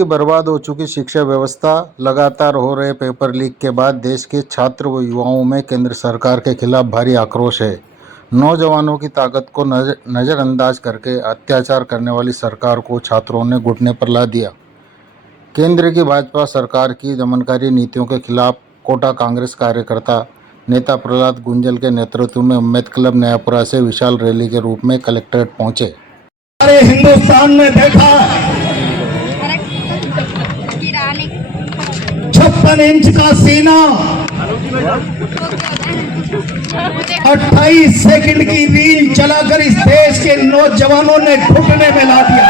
की बर्बाद हो चुकी शिक्षा व्यवस्था, लगातार हो रहे पेपर लीक के बाद देश के छात्र व युवाओं में केंद्र सरकार के खिलाफ भारी आक्रोश है। नौजवानों की ताकत को नज़रअंदाज करके अत्याचार करने वाली सरकार को छात्रों ने घुटने पर ला दिया। केंद्र की भाजपा सरकार की दमनकारी नीतियों के खिलाफ कोटा कांग्रेस कार्यकर्ता नेता प्रहलाद गुंजल के नेतृत्व में उम्मेद क्लब नयापुरा से विशाल रैली के रूप में कलेक्ट्रेट पहुंचे। सारे हिंदुस्तान में देखा 56 इंच का सीना, 28 सेकंड की रील चलाकर इस देश के नौजवानों ने घुटने में ला दिया।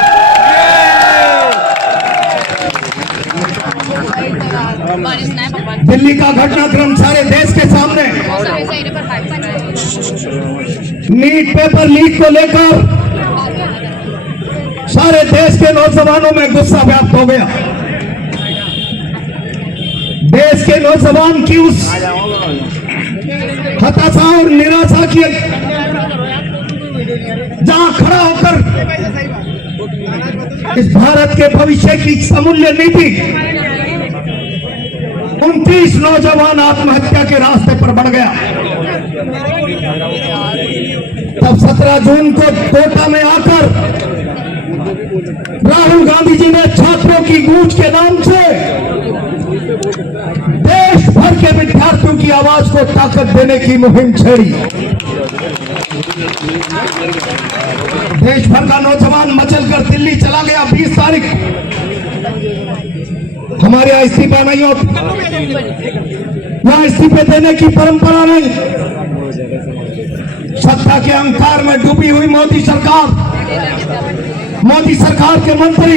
दिल्ली का घटनाक्रम सारे देश के सामने। नीट पेपर लीक को लेकर सारे देश के नौजवानों में गुस्सा व्याप्त हो गया। देश के नौजवान की उस हताशा और निराशा की जहां खड़ा होकर इस भारत के भविष्य की समूल्य नीति 29 नौजवान आत्महत्या के रास्ते पर बढ़ गया। तब 17 जून को कोटा में आकर राहुल गांधी जी ने छात्रों की गूंज के नाम से देश भर के विद्यार्थियों की आवाज को ताकत देने की मुहिम छेड़ी। देश भर का नौजवान मचलकर दिल्ली चला गया। 20 तारीख हमारे यहाँ इस्तीफा नहीं होता, यहाँ इस्तीफे देने की परंपरा नहीं। सत्ता के अहंकार में डूबी हुई मोदी सरकार के मंत्री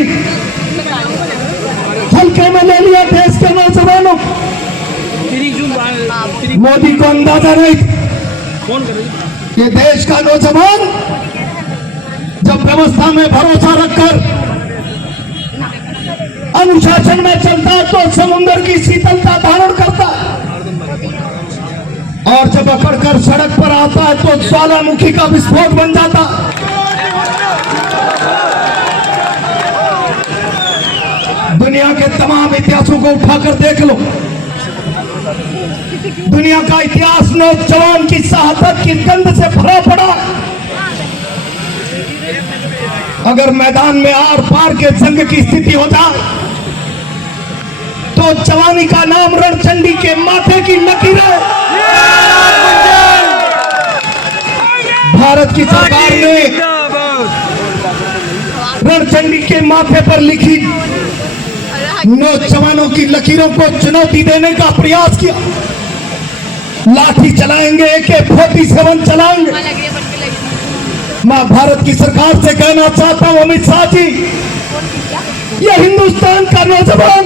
हल्के में ले लिया देश के नौजवानों। मोदी को अंदाजा नहीं ये देश का नौजवान जब व्यवस्था में भरोसा रखकर अनुशासन में चलता है तो समुद्र की शीतलता धारण करता है, और जब अकड़कर सड़क पर आता है तो ज्वालामुखी का विस्फोट बन जाता। दुनिया के तमाम इतिहासों को उठाकर देख लो। दुनिया का इतिहास नौजवान की शहादत की गंध से भरा पड़ा। अगर मैदान में आर पार के जंग की स्थिति हो जाए तो जवानी का नाम रणचंडी के माथे की लकीर है। भारत की सरकार ने रणचंडी के माथे पर लिखी नौजवानों की लकीरों को चुनौती देने का प्रयास किया। लाठी चलाएंगे, AK-47 चलाएंगे। मैं भारत की सरकार से कहना चाहता हूं, अमित शाह जी, ये हिंदुस्तान का नौजवान,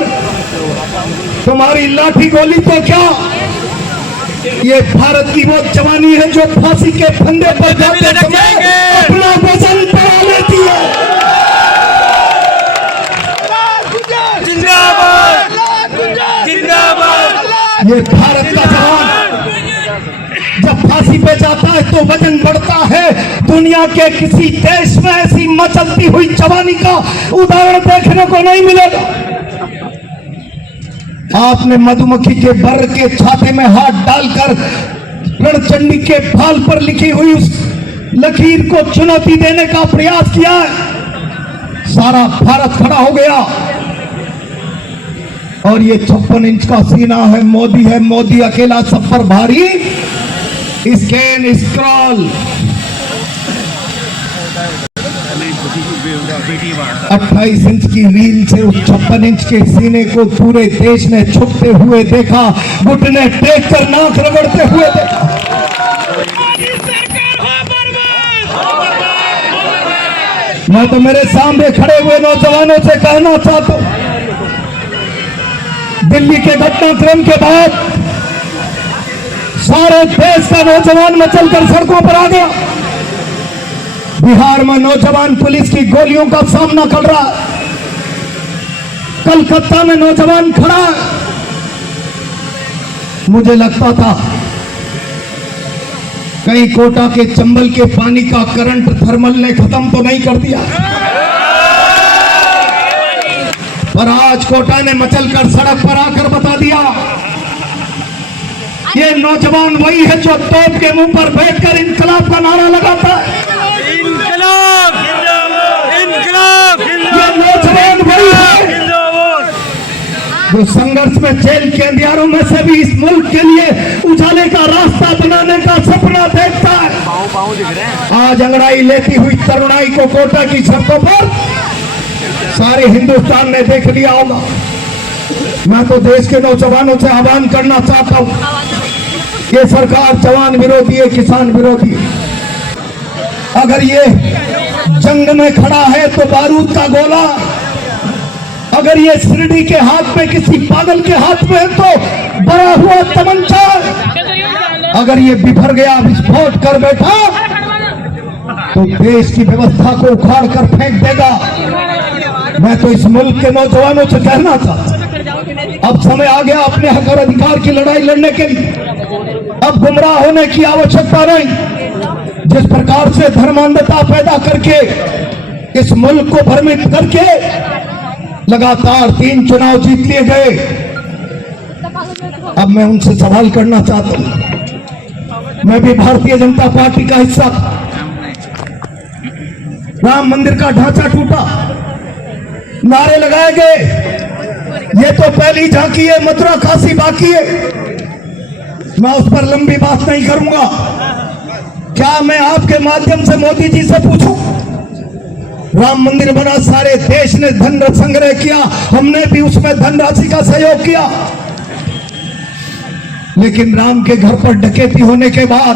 तुम्हारी लाठी गोली तो क्या, ये भारत की वो जवानी है जो फांसी के फंदे पर जाते समय अपना वजन बढ़ा लेती है। ये भारत का जवान जब फांसी पे जाता है तो वजन बढ़ता है। दुनिया के किसी देश में ऐसी मचलती हुई जवानी का उदाहरण देखने को नहीं मिलेगा। आपने मधुमक्खी के बर के छाते में हाथ डालकर रणचंडी के फाल पर लिखी हुई उस लकीर को चुनौती देने का प्रयास किया है। सारा भारत खड़ा हो गया और ये 56 इंच का सीना है। मोदी अकेला सब पर भारी। स्कैन स्क्रॉल 28 इंच की रील से उस 56 इंच के सीने को पूरे देश ने छुपते हुए देखा, घुटने टेक कर नाक रगड़ते हुए देखा। मैं तो मेरे सामने खड़े हुए नौजवानों से कहना चाहता हूं, दिल्ली के घटनाक्रम के बाद सारे देश का नौजवान मचलकर सड़कों पर आ गया। बिहार में नौजवान पुलिस की गोलियों का सामना कर रहा है। कलकत्ता में नौजवान खड़ा है। मुझे लगता था कहीं कोटा के चंबल के पानी का करंट थर्मल ने खत्म तो नहीं कर दिया। पर आज कोटा ने मचलकर सड़क पर आकर बता दिया, ये नौजवान वही है जो तोप के मुंह पर बैठकर इनकलाब का नारा लगाता है। इनकलाब इनकलाब ये नौजवान वही है जो संघर्ष में जेल के अंधियारों में से भी इस मुल्क के लिए उजाले का रास्ता बनाने का सपना देखता है। आज अंगड़ाई लेती हुई तरुणाई को कोटा की शर्तों पर सारे हिंदुस्तान ने देख लिया होगा। मैं तो देश के नौजवानों से आह्वान करना चाहता हूं, ये सरकार जवान विरोधी है, किसान विरोधी है। अगर ये जंग में खड़ा है तो बारूद का गोला, अगर ये शिरडी के हाथ में किसी पागल के हाथ में है तो बड़ा हुआ तमंचा, अगर ये बिफर गया विस्फोट कर बैठा तो देश की व्यवस्था को उखाड़ कर फेंक देगा। मैं तो इस मुल्क के नौजवानों से कहना चाहता हूं, अब समय आ गया अपने हक और अधिकार की लड़ाई लड़ने के लिए। अब गुमराह होने की आवश्यकता नहीं। जिस प्रकार से धर्मांधता पैदा करके इस मुल्क को भ्रमित करके लगातार 3 चुनाव जीत लिए गए, अब मैं उनसे सवाल करना चाहता हूं। मैं भी भारतीय जनता पार्टी का हिस्सा था। राम मंदिर का ढांचा टूटा, नारे लगाए गए, ये तो पहली झांकी है, मथुरा काशी बाकी है। मैं उस पर लंबी बात नहीं करूंगा। क्या मैं आपके माध्यम से मोदी जी से पूछूं, राम मंदिर बना, सारे देश ने धन संग्रह किया, हमने भी उसमें धनराशि का सहयोग किया, लेकिन राम के घर पर डकैती होने के बाद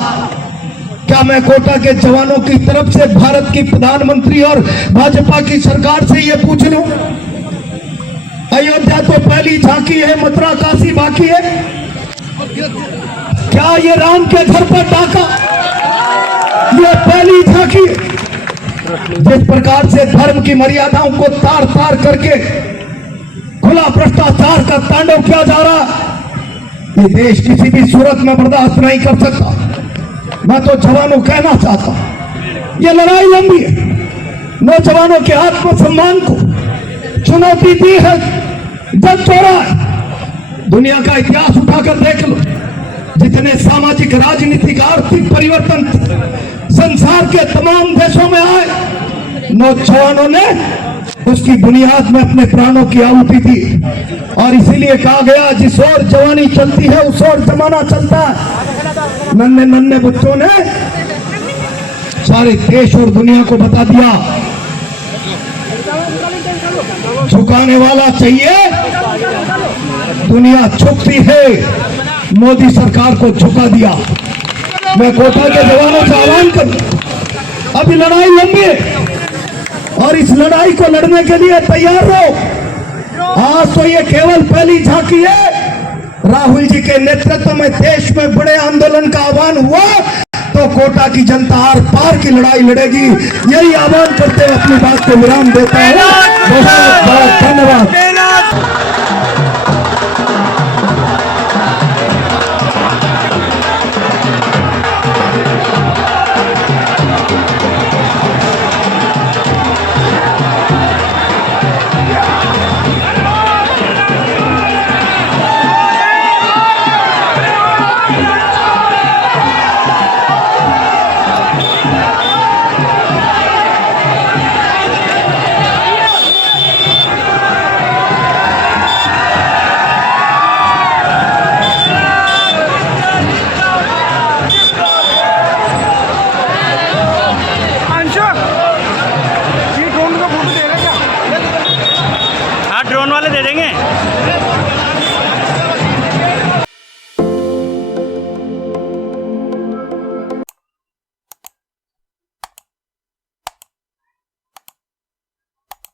क्या मैं कोटा के जवानों की तरफ से भारत की प्रधानमंत्री और भाजपा की सरकार से ये पूछ लूं, अयोध्या तो पहली झांकी है, मथुरा काशी बाकी है, क्या ये राम के घर पर डाका ये पहली झांकी है? जिस प्रकार से धर्म की मर्यादाओं को तार तार करके खुला भ्रष्टाचार का तांडव किया जा रहा, ये देश किसी भी सूरत में बर्दाश्त नहीं कर सकता। मैं तो जवानों कहना चाहता हूं, ये लड़ाई लंबी है, नौजवानों के आत्मसम्मान को चुनौती दी है, जग तोड़ा है। दुनिया का इतिहास उठाकर देख लो, जितने सामाजिक राजनीतिक आर्थिक परिवर्तन संसार के तमाम देशों में आए, नौजवानों ने उसकी बुनियाद में अपने प्राणों की आहुति दी। और इसीलिए कहा गया, जिस ओर जवानी चलती है उस ओर जमाना चलता है। नन्हे नन्हे बच्चों ने सारे देश और दुनिया को बता दिया, झुकाने वाला चाहिए, दुनिया झुकती है, मोदी सरकार को झुका दिया। मैं कोटा के जवानों से आह्वान करूं, अभी लड़ाई लंबी है और इस लड़ाई को लड़ने के लिए तैयार रहो। आज तो ये केवल पहली झांकी है, राहुल जी के नेतृत्व में देश में बड़े आंदोलन का आह्वान हुआ तो कोटा की जनता आर पार की लड़ाई लड़ेगी। यही आह्वान करते हुए अपनी बात को विराम देता है। बहुत बहुत धन्यवाद।